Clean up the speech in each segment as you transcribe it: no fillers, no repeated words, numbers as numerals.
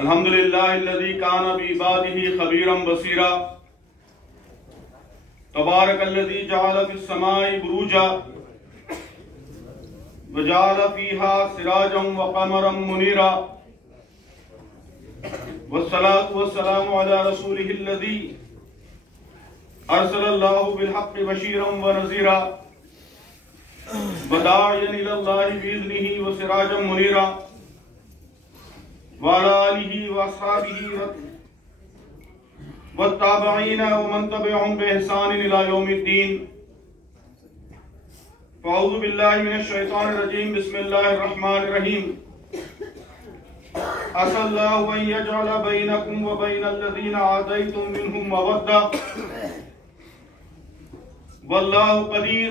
अल्हम्दुलिल्लाहिल्लज़ी काना बिइबादिही खबीरन बसीरा तबारकल्लज़ी जअल फिस्समाई बुरूजा व जअल फ़ीहा सिराजन व क़मरन मुनीरा वस्सलातु वस्सलामु अला रसूलिहिल्लज़ी अर्सलल्लाहु बिलहक़्क़ि बशीरन व नज़ीरा व दाइयन इलल्लाहि बिइज़्निही व सिराजन मुनीरा व अला आलिहि व अस्हाबिहि वत्ताबिईन व मन तबिअहुम बिइहसान इला यौमिद्दीन। फ़अऊज़ु बिल्लाहि मिनश शैतानिर रजीम। बिस्मिल्लाहिर रहमानिर रहीम। असल्लाहु अन यजअल बैनकुम व बैनल लज़ीना आज़ैतुम मिनहुम मवद्दा वल्लाहु क़दीर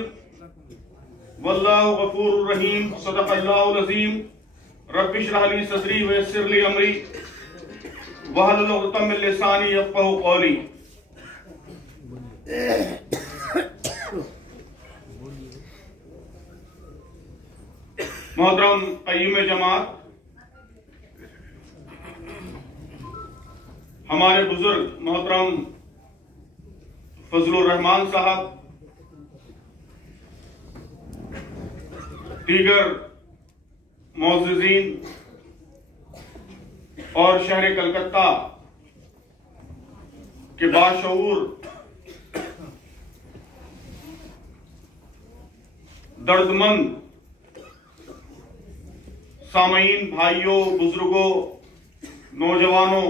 वल्लाहु गफूरुर रहीम। सदक़ल्लाहुल अज़ीम। रब्बि इश्रह ली सदरी व यस्सिर ली अमरी वहलुल उक़दतम मिन लिसानी यफ़क़हू क़ौली। मोहतरम क़य्यूम जमात, हमारे बुजुर्ग मोहतरम फजलुर रहमान साहब, दीगर मोअज़्ज़िज़ीन और शहर कलकत्ता के बाशऊर दर्दमंद सामईन, भाइयों, बुजुर्गों, नौजवानों,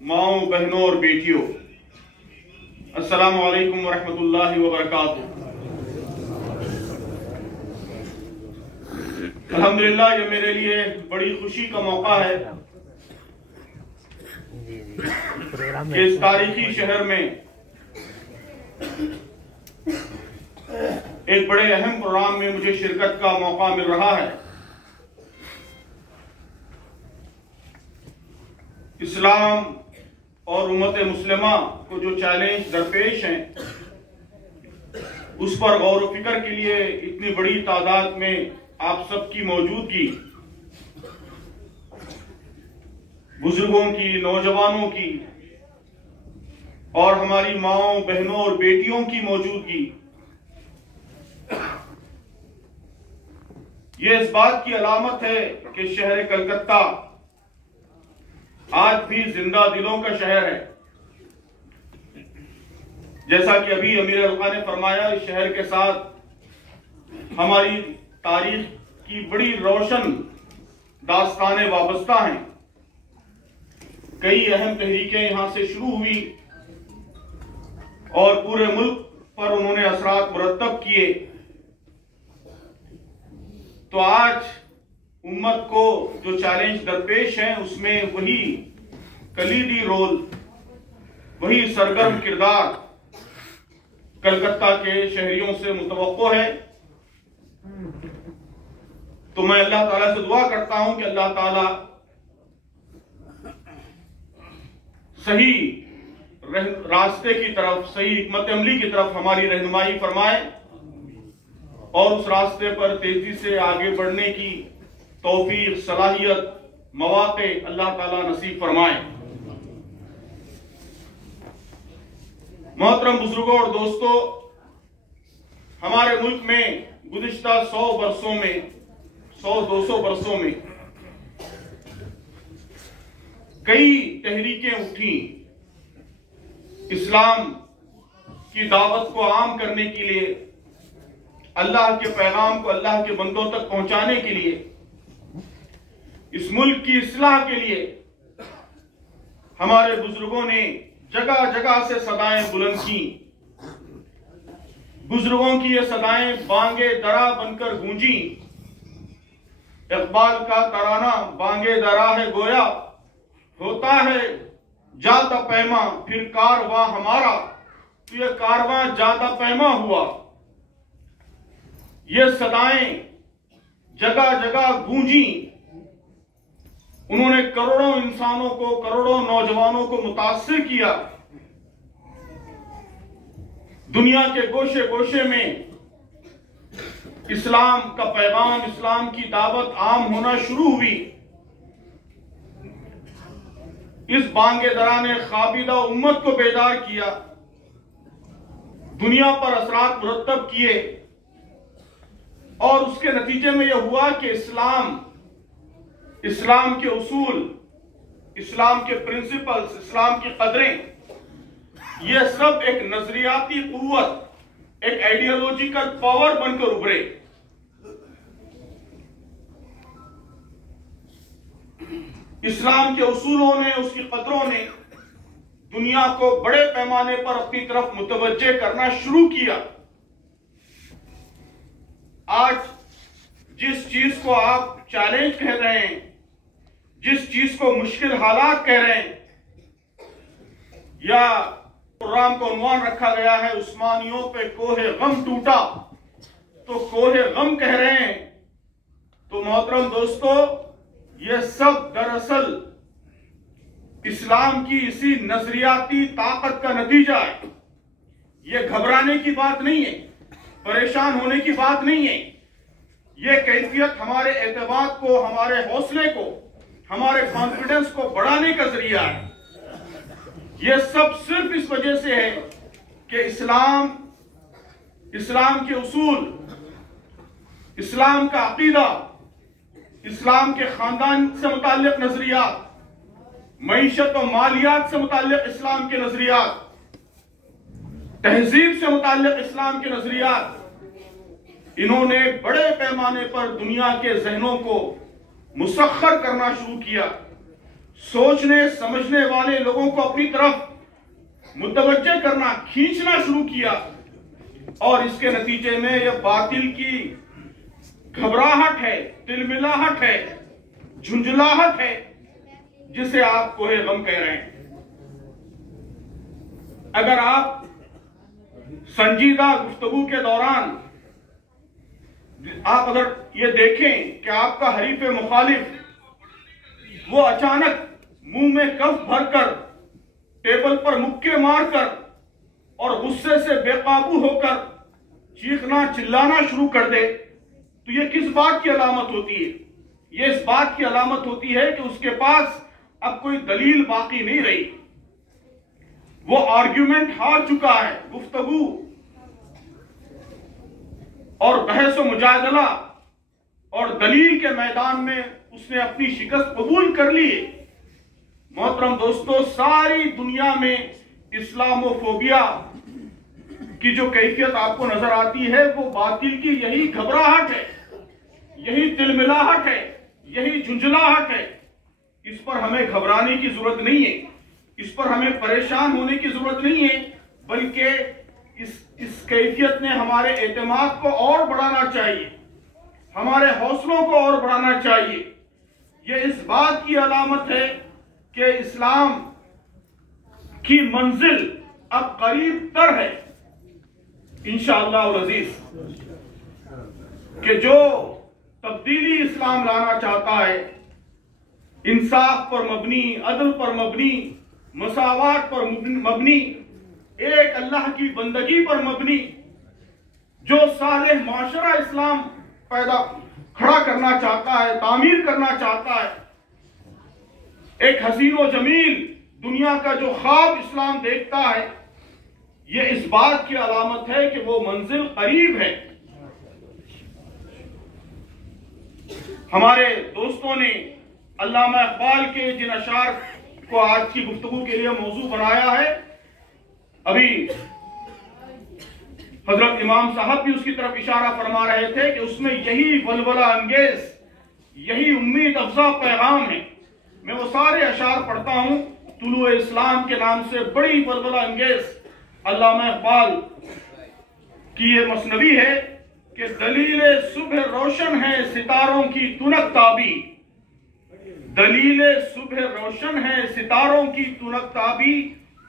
माओं, बहनों और बेटियों, अस्सलामु अलैकुम व रहमतुल्लाहि व बरकातुहू। अल्हम्दुलिल्लाह, ये मेरे लिए बड़ी खुशी का मौका है कि इस तारीखी शहर में एक बड़े अहम प्रोग्राम में मुझे शिरकत का मौका मिल रहा है। इस्लाम और उम्मत मुस्लिमा को जो चैलेंज दरपेश हैं, उस पर गौर व फिक्र के लिए इतनी बड़ी तादाद में आप सबकी मौजूदगी, बुजुर्गों की, नौजवानों की और हमारी माओं, बहनों और बेटियों की मौजूदगी, ये इस बात की अलामत है कि शहर कलकत्ता आज भी जिंदा दिलों का शहर है। जैसा कि अभी अमीर अलका ने फरमाया, इस शहर के साथ हमारी तारीख की बड़ी रोशन दास्तानें वाबस्ता हैं। कई अहम तहरीकें यहां से शुरू हुई और पूरे मुल्क पर उन्होंने असरात मुरत्तब किए। तो आज उम्मत को जो चैलेंज दरपेश है, उसमें वही कलीदी रोल, वही सरगर्म किरदार कलकत्ता के शहरियों से मुतवक्को है। तो मैं अल्लाह ताला से दुआ करता हूं कि अल्लाह ताला सही रास्ते की तरफ, सही हिकमत अमली की तरफ हमारी रहनुमाई फरमाए और उस रास्ते पर तेजी से आगे बढ़ने की तौफीक, सलाहियत, मौके अल्लाह ताला नसीब फरमाए। मोहतरम बुजुर्गों और दोस्तों, हमारे मुल्क में गुज़िश्ता 100 वर्षों में, 100-200 वर्षों में कई तहरीकें उठी इस्लाम की दावत को आम करने के लिए, अल्लाह के पैगाम को अल्लाह के बंदों तक पहुंचाने के लिए, इस मुल्क की इस्लाह के लिए हमारे बुजुर्गों ने जगह जगह से सदाएं बुलंद की। बुजुर्गों की ये सदाएं बांगे दरा बनकर गूंजी। इकबाल का तराना बांगे दरा है गोया, होता है जाता पैमा फिर कारवां हमारा। तो ये कारवां जाता पैमा हुआ। ये सदाएं जगह जगह गूंजी। उन्होंने करोड़ों इंसानों को, करोड़ों नौजवानों को मुतासिर किया। दुनिया के गोशे गोशे में इस्लाम का पैगाम, इस्लाम की दावत आम होना शुरू हुई। इस बांगे दरा ने खाबिदा उम्मत को बेदार किया, दुनिया पर असरात मुरतब किए, और उसके नतीजे में यह हुआ कि इस्लाम के उसूल, इस्लाम के प्रिंसिपल्स, इस्लाम की कदरें, यह सब एक नजरियाती कुव्वत, एक आइडियोलॉजिकल पावर बनकर उभरे। इस्लाम के उसूलों ने, उसकी कदरों ने दुनिया को बड़े पैमाने पर अपनी तरफ मुतवज्जे करना शुरू किया। आज जिस चीज को आप चैलेंज कह रहे हैं, जिस चीज को मुश्किल हालात कह रहे हैं, या कुरान को उन्वान रखा गया है उस्मानियों पे कोहे गम टूटा, तो कोहे गम कह रहे हैं, तो मोहतरम दोस्तों, यह सब दरअसल इस्लाम की इसी नजरियाती ताकत का नतीजा है। यह घबराने की बात नहीं है, परेशान होने की बात नहीं है। यह कैफियत हमारे एतमाद को, हमारे हौसले को, हमारे कॉन्फिडेंस को बढ़ाने का जरिया है। यह सब सिर्फ इस वजह से है कि इस्लाम के उसूल, इस्लाम का अकीदा, इस्लाम के खानदान से मुताल्लिक नजरियात, मईशत और मालियात से मुताल्लिक इस्लाम के नजरियात, तहजीब से मुताल्लिक इस्लाम के नजरियात, इन्होंने बड़े पैमाने पर दुनिया के जहनों को मुसख्खर करना शुरू किया। सोचने समझने वाले लोगों को अपनी तरफ मुतवज्जे करना, खींचना शुरू किया, और इसके नतीजे में यह बातिल की घबराहट है, तिलमिलाहट है, झुंझलाहट है, जिसे आप कोहे गम कह रहे हैं। अगर आप संजीदा गुफ्तगू के दौरान आप अगर ये देखें कि आपका हरीफ मुखालिफ वो अचानक मुंह में कफ भरकर, टेबल पर मुक्के मारकर और गुस्से से बेकाबू होकर चीखना चिल्लाना शुरू कर दे, तो ये किस बात की अलामत होती है? ये इस बात की अलामत होती है कि उसके पास अब कोई दलील बाकी नहीं रही, वो आर्ग्यूमेंट हार चुका है। गुफ्तगू और बहस व मुजादला और दलील के मैदान में उसने अपनी शिकस्त कबूल कर ली है। मोहतरम दोस्तों, सारी दुनिया में इस्लामोफोबिया की जो कैफियत आपको नजर आती है, वो बातिल की यही घबराहट है, यही तिलमिलाहट है, यही झुंझलाहट है। इस पर हमें घबराने की जरूरत नहीं है, इस पर हमें परेशान होने की जरूरत नहीं है, बल्कि इस कैफियत ने हमारे एतमाद को और बढ़ाना चाहिए, हमारे हौसलों को और बढ़ाना चाहिए। यह इस बात की अलामत है कि इस्लाम की मंजिल अब करीब तर है इंशाअल्लाह अज़ीज, कि जो तब्दीली इस्लाम लाना चाहता है, इंसाफ पर मबनी, अदल पर मबनी, मसावात पर मबनी, एक अल्लाह की बंदगी पर मबनी, जो सालेह माशरा इस्लाम पैदा खड़ा करना चाहता है, तामीर करना चाहता है, एक हसीन व जमील दुनिया का जो ख्वाब इस्लाम देखता है, यह इस बात की अलामत है कि वो मंजिल करीब है। हमारे दोस्तों ने अल्लामा इकबाल के जिन अशार को आज की गुफ्तगू के लिए मौजू बनाया है, अभी हजरत इमाम साहब भी उसकी तरफ इशारा फरमा रहे थे कि उसमें यही वलवला अंगेज, यही उम्मीद अफजा पैगाम है। मैं वो सारे अशार पढ़ता हूं। तुलुए इस्लाम के नाम से बड़ी वलवला अंगेज अल्लामा इकबाल की ये मसनवी है कि दलील सुबह रोशन है सितारों की तुनक ताबी, दलील सुबह रोशन है सितारों की तुनक ताबी,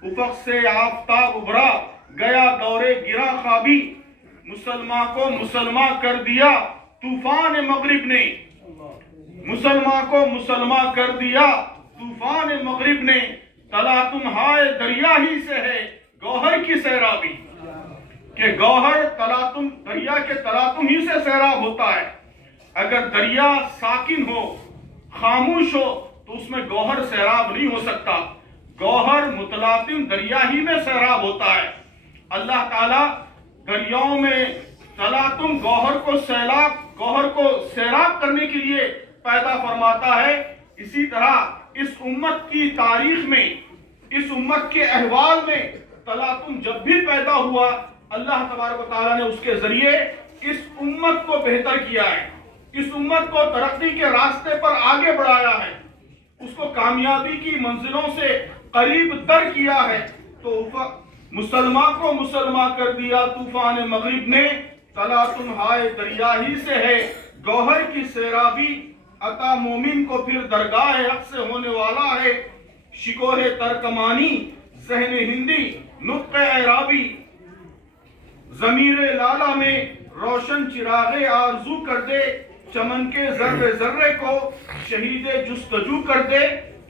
उफक से आफताब उभरा गया दौरे गिरा ख्वाबी, मुसलमान को मुसलमान कर दिया तूफान मगरिब ने, मुसलमान को मुसलमान कर दिया तूफान मगरिब ने, तला तुम हाय दरिया ही से है गौहर की सैराबी, के गौहर तला तलातुम, दरिया के तलातुम ही से सैराब होता है। अगर दरिया साकिन हो, खामोश हो, तो उसमें गौहर सैराब नहीं हो सकता। गौहर मुतलातिम दरिया ही में सैराब होता है। अल्लाह ताला दरियाओं में तलातुम गौहर को सैराब करने के लिए पैदा फरमाता है। इसी तरह इस उम्मत की तारीख में, इस उम्मत के अहवाल में तलातुम जब भी पैदा हुआ, अल्लाह तबारक व तआला ने उसके जरिए इस उम्मत को बेहतर किया है, इस उम्मत को तरक्की के रास्ते पर आगे बढ़ाया है, उसको कामयाबी की मंजिलों से करीब तर किया है। तो मुसलमान को मुसलमान कर दिया तूफान मगरिब ने, तलातुम हाय दरिया ही से है गौहर की सैराबी, अता मोमिन को फिर दरगाह हक से होने वाला है। शिकोहे तरकमानी ज़हन हिंदी नुत्क़े एराबी, ज़मीरे लाला में रोशन चिरागे आरजू कर दे, चमन के जर्रे जर्रे को शहीदे जुस्तजू कर दे।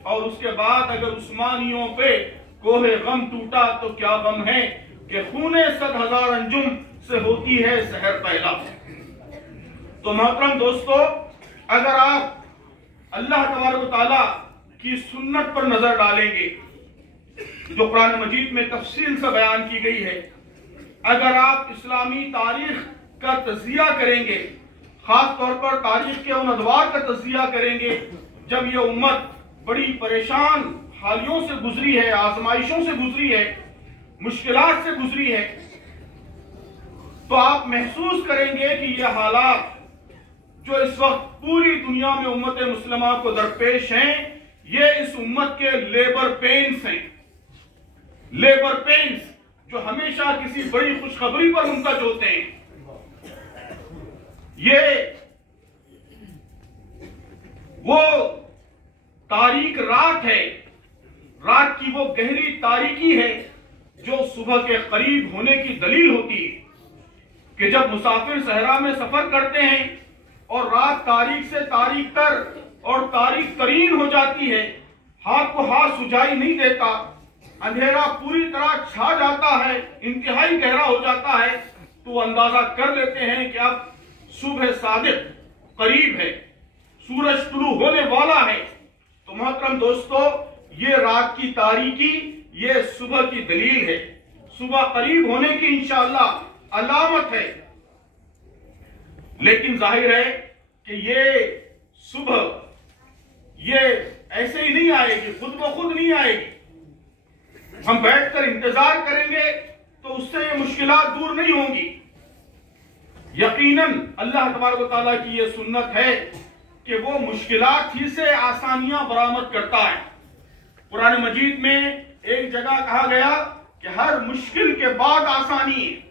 और उसके बाद अगर उस्मानियों पे कोहे गम टूटा तो क्या गम है कि खूने 100,000 अंजुम से होती है सहर पहला। तो मोहतरम दोस्तों, अगर आप अल्लाह तबारक व तआला की सुन्नत पर नजर डालेंगे जो कुरान मजीद में तफसील से बयान की गई है, अगर आप इस्लामी तारीख का तज़किया करेंगे, खास तौर पर तारीख के उन अदवार का तज़किया करेंगे जब यह उम्मत बड़ी परेशान हालियों से गुजरी है, आजमाइशों से गुजरी है, मुश्किलात से गुजरी है, तो आप महसूस करेंगे कि यह हालात जो इस वक्त पूरी दुनिया में उम्मत मुस्लिमा को दरपेश हैं, ये इस उम्मत के लेबर पेन्स हैं। लेबर पेन्स जो हमेशा किसी बड़ी खुशखबरी पर मुंतज होते हैं। ये वो तारीक रात है, रात की वो गहरी तारीकी है जो सुबह के करीब होने की दलील होती है कि जब मुसाफिर सहरा में सफर करते हैं और रात तारीख से तारीख तर और तारीख तरीन हो जाती है, हाथ को हाथ सुझाई नहीं देता, अंधेरा पूरी तरह छा जाता है, इंतहाई गहरा हो जाता है, तो अंदाजा कर लेते हैं कि अब सुबह सादिक करीब है, सूरज तुलू होने वाला है। तो मोहतरम दोस्तों, ये रात की तारीकी ये सुबह की दलील है, सुबह करीब होने की इंशाअल्लाह अलामत है। लेकिन जाहिर है कि ये सुबह ये ऐसे ही नहीं आएगी, खुद ब खुद नहीं आएगी। हम बैठकर इंतजार करेंगे तो उससे ये मुश्किलात दूर नहीं होंगी। यकीनन अल्लाह तबारक व तआला की ये सुन्नत है कि वो मुश्किलात ही से आसानियां बरामद करता है। कुरान मजीद में एक जगह कहा गया कि हर मुश्किल के बाद आसानी है।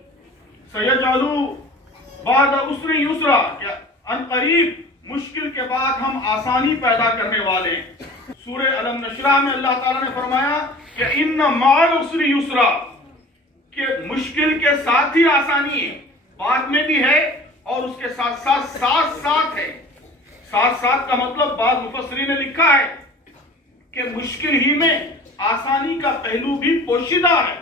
सयजअलु बाद उसरी युसरा, अनकरीब मुश्किल के बाद हम आसानी पैदा करने वाले हैं। सूरह अलम नशरा में अल्लाह ताला ने फरमाया कि इन्न माल उसरी युसरा, कि मुश्किल के साथ ही आसानी है, बाद में भी है और उसके साथ साथ साथ साथ है। साथ साथ का मतलब बाद मुफस्सिरीन ने लिखा है कि मुश्किल ही में आसानी का पहलू भी पोशीदा है,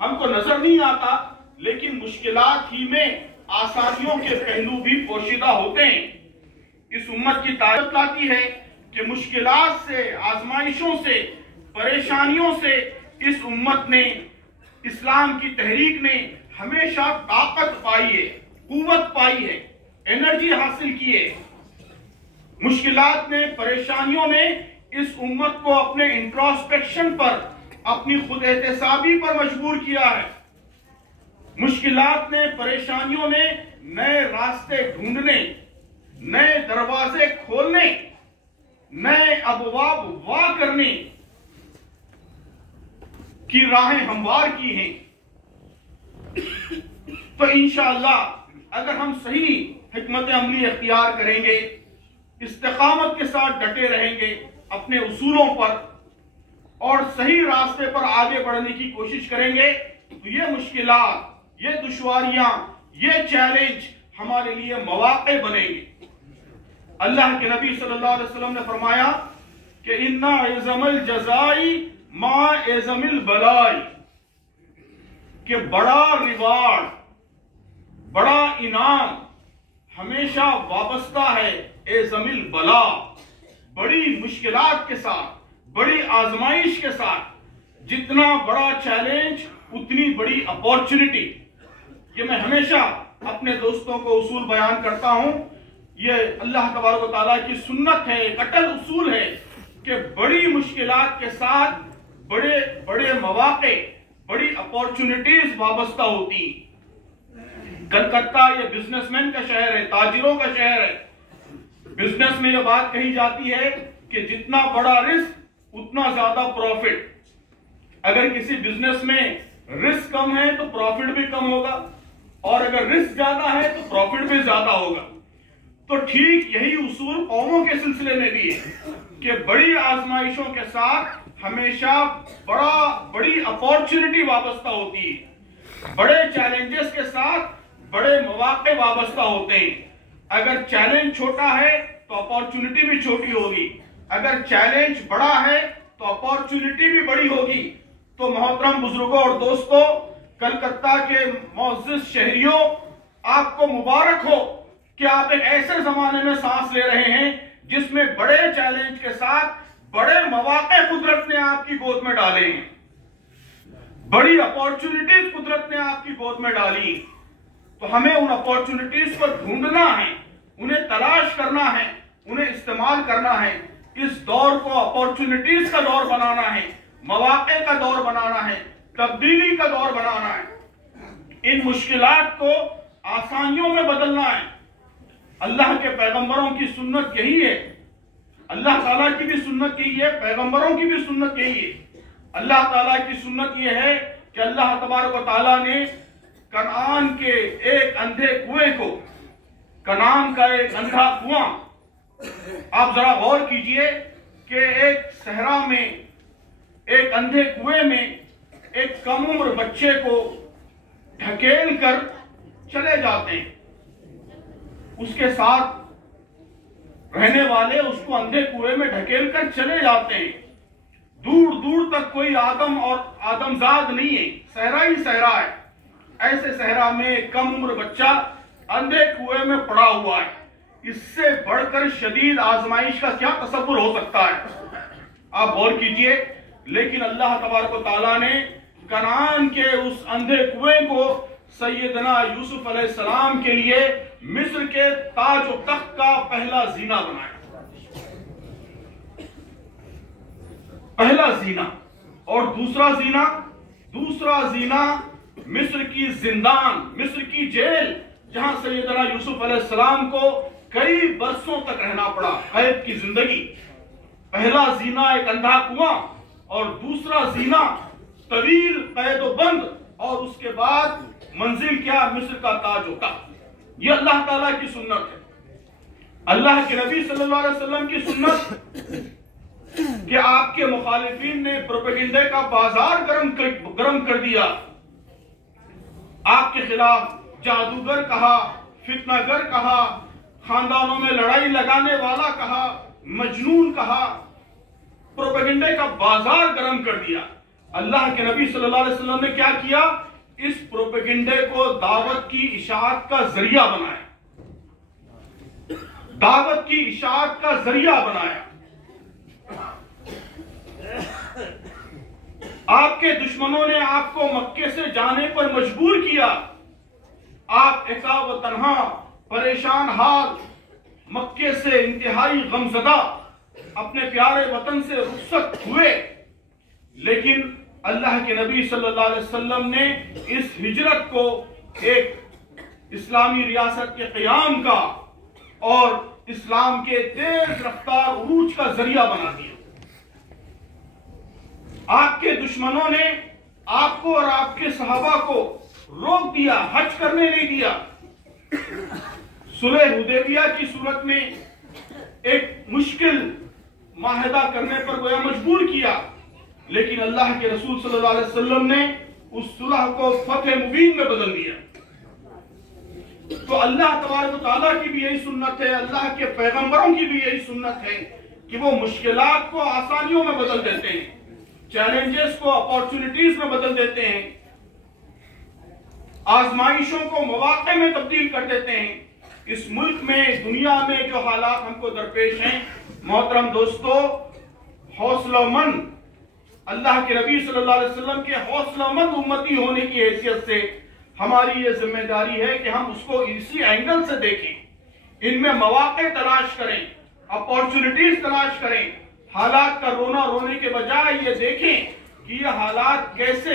हमको नजर नहीं आता, लेकिन मुश्किलात ही में आसानियों के पहलू भी पोशीदा होते हैं। इस उम्मत की ताकत लाती है कि मुश्किलात से, आजमाइशों से, परेशानियों से इस उम्मत ने, इस्लाम की तहरीक ने हमेशा ताकत पाई है, कुव्वत पाई है, एनर्जी हासिल की है। मुश्किलात ने, परेशानियों ने इस उम्मत को अपने इंट्रोस्पेक्शन पर, अपनी खुद एहतसाबी पर मजबूर किया है। मुश्किलात ने, परेशानियों ने नए रास्ते ढूंढने, नए दरवाजे खोलने, नए अबवाब वाह करने की राहें हमवार की हैं। तो इंशाअल्लाह अगर हम सही हिकमत अमली इख्तियार करेंगे, इस्तिकामत के साथ डटे रहेंगे अपने उसूलों पर और सही रास्ते पर आगे बढ़ने की कोशिश करेंगे, तो ये मुश्किलात, ये दुश्वारियां, ये चैलेंज हमारे लिए मौके बनेंगे। अल्लाह के नबी सल्लल्लाहु अलैहि वसल्लम ने फरमाया कि इन्ना इज़मल जज़ाई मा इज़मिल बलाई, कि बड़ा रिवार्ड, बड़ा इनाम हमेशा वाबस्ता है ए जमील बला। बड़ी मुश्किलात के साथ, बड़ी आजमाइश के साथ जितना बड़ा चैलेंज उतनी बड़ी अपॉर्चुनिटी। ये मैं हमेशा अपने दोस्तों को उसूल बयान करता हूं। ये अल्लाह तबारक व तआला की सुन्नत है, एक अटल उसूल है कि बड़ी मुश्किलात के साथ बड़े बड़े मौके, बड़ी अपॉर्चुनिटीज वाबस्ता होती। कलकत्ता ये बिजनेसमैन का शहर है, ताजिरों का शहर है। बिजनेस में यह बात कही जाती है कि जितना बड़ा रिस्क उतना ज्यादा प्रॉफिट। अगर किसी बिजनेस में रिस्क कम है तो प्रॉफिट भी कम होगा, और अगर रिस्क ज्यादा है तो प्रॉफिट भी ज्यादा होगा। तो ठीक यही उसूल कौमों के सिलसिले में भी है कि बड़ी आजमाइशों के साथ हमेशा बड़ी अपॉर्चुनिटी वाबस्ता होती है। बड़े चैलेंजेस के साथ बड़े मौके वाबस्ता होते हैं। अगर चैलेंज छोटा है तो अपॉर्चुनिटी भी छोटी होगी, अगर चैलेंज बड़ा है तो अपॉर्चुनिटी भी बड़ी होगी। तो मोहतरम बुजुर्गों और दोस्तों, कलकत्ता के मोअज़्ज़िज़ शहरियों, आपको मुबारक हो कि आप एक ऐसे जमाने में सांस ले रहे हैं जिसमें बड़े चैलेंज के साथ बड़े मौके कुदरत ने आपकी गोद में डाले हैं, बड़ी अपॉर्चुनिटीज कुदरत ने आपकी गोद में डाली। तो हमें उन अपॉर्चुनिटीज को ढूंढना है, उन्हें तलाश करना है, उन्हें इस्तेमाल करना है। इस दौर को अपॉर्चुनिटीज का दौर बनाना है, मौके का दौर बनाना है, तब्दीली का दौर बनाना है। इन मुश्किलात को आसानियों में बदलना है। अल्लाह के पैगंबरों की सुन्नत यही है, अल्लाह ताला की भी सुन्नत यही है, पैगंबरों की भी सुन्नत यही है। अल्लाह ताला की सुन्नत यह है कि अल्लाह तबारक व तआला ने कनान के एक अंधे कुएं को, कनान का एक अंधा कुआं, आप जरा गौर कीजिए कि एक सहरा में, एक अंधे कुएं में एक कम उम्र बच्चे को ढकेल कर चले जाते हैं। उसके साथ रहने वाले उसको अंधे कुएं में ढकेल कर चले जाते हैं। दूर दूर तक कोई आदम और आदमजाद नहीं है, सहरा ही सहरा है। ऐसे सहरा में कम उम्र बच्चा अंधे कुएं में पड़ा हुआ है। इससे बढ़कर शदीद आजमाइश का क्या तसव्वुर हो सकता है, आप गौर कीजिए। लेकिन अल्लाह तबारक व तआला ने कनान के उस अंधे कुएं को सैयदना यूसुफ अलैहिस्सलाम के लिए मिस्र के ताज और तख्त का पहला जीना बनाया, पहला जीना। और दूसरा जीना मिस्र की जिंदान, मिस्र की जेल, जहां सैयदना यूसुफ अलैहिस्सलाम को कई बरसों तक रहना पड़ा, कैद की जिंदगी। पहला जीना एक अंधा कुआं, और दूसरा जीना तवील कैद व बंद, और उसके बाद मंजिल क्या, मिस्र का ताज व तख्त। ये अल्लाह ताला की सुन्नत है, अल्लाह के नबी सल्लल्लाहु अलैहि वसल्लम की सुन्नत कि आपके मुखालिफिन ने प्रोपेगेंडा का बाजार गरम कर दिया। आपके खिलाफ जादूगर कहा, फितनागर कहा, खानदानों में लड़ाई लगाने वाला कहा, मजनून कहा, प्रोपेगेंडा का बाजार गरम कर दिया। अल्लाह के नबी सल्लल्लाहु अलैहि वसल्लम ने क्या किया, इस प्रोपेगेंडे को दावत की इशाअत का जरिया बनाया, दावत की इशाअत का जरिया बनाया। आपके दुश्मनों ने आपको मक्के से जाने पर मजबूर किया। आप एका व तन्हा, परेशान हाल, मक्के से इंतहाई गमजदा अपने प्यारे वतन से रुखसत हुए। लेकिन अल्लाह के नबी सल्लल्लाहु अलैहि वसल्लम ने इस हिजरत को एक इस्लामी रियासत के क़याम का और इस्लाम के तेज रफ्तार उरूज का जरिया बना दिया। आपके दुश्मनों ने आपको और आपके सहाबा को रोक दिया, हज करने नहीं दिया। सुलह हुदैबिया की सूरत में एक मुश्किल माहिदा करने पर गोया मजबूर किया, लेकिन अल्लाह के रसूल सल्लल्लाहु अलैहि वसल्लम ने उस सुलह को फतह मुबीन में बदल दिया। तो अल्लाह तबारक व तआला की भी यही सुन्नत है, अल्लाह के पैगंबरों की भी यही सुन्नत है कि वो मुश्किलात को आसानियों में बदल देते हैं, चैलेंजेस को अपॉर्चुनिटीज में बदल देते हैं। आजमाइशों को मौके में तब्दील कर देते हैं। इस मुल्क में, दुनिया में जो हालात हमको दरपेश हैं, मोहतरम दोस्तों, हौसलामंद अल्लाह के नबी सल्लल्लाहु अलैहि वसल्लम के हौसलामंद उम्मती होने की हैसियत से हमारी ये जिम्मेदारी है कि हम उसको इसी एंगल से देखें, इनमें मौके तलाश करें, अपॉर्चुनिटीज तलाश करें। हालात का रोना रोने के बजाय ये देखें कि ये हालात कैसे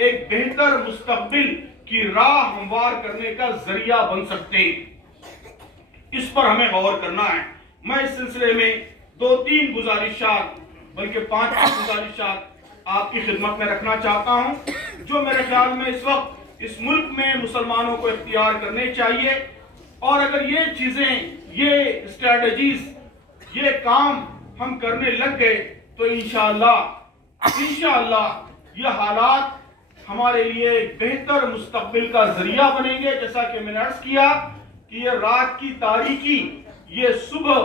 एक बेहतर मुस्तकबिल की राह हमवार करने का जरिया बन सकते हैं, इस पर हमें गौर करना है। मैं इस सिलसिले में 2-3 गुजारिशात, बल्कि 5 गुजारिशात आपकी खिदमत में रखना चाहता हूं, जो मेरे ख्याल में इस वक्त इस मुल्क में मुसलमानों को इख्तियार करने चाहिए। और अगर ये चीजें, ये स्ट्रैटेजीज, ये काम हम करने लग गए तो इंशाअल्लाह ये हालात हमारे लिए एक बेहतर मुस्तकबिल का जरिया बनेंगे। जैसा कि मैंने अर्ज किया कि ये रात की तारीकी, ये सुबह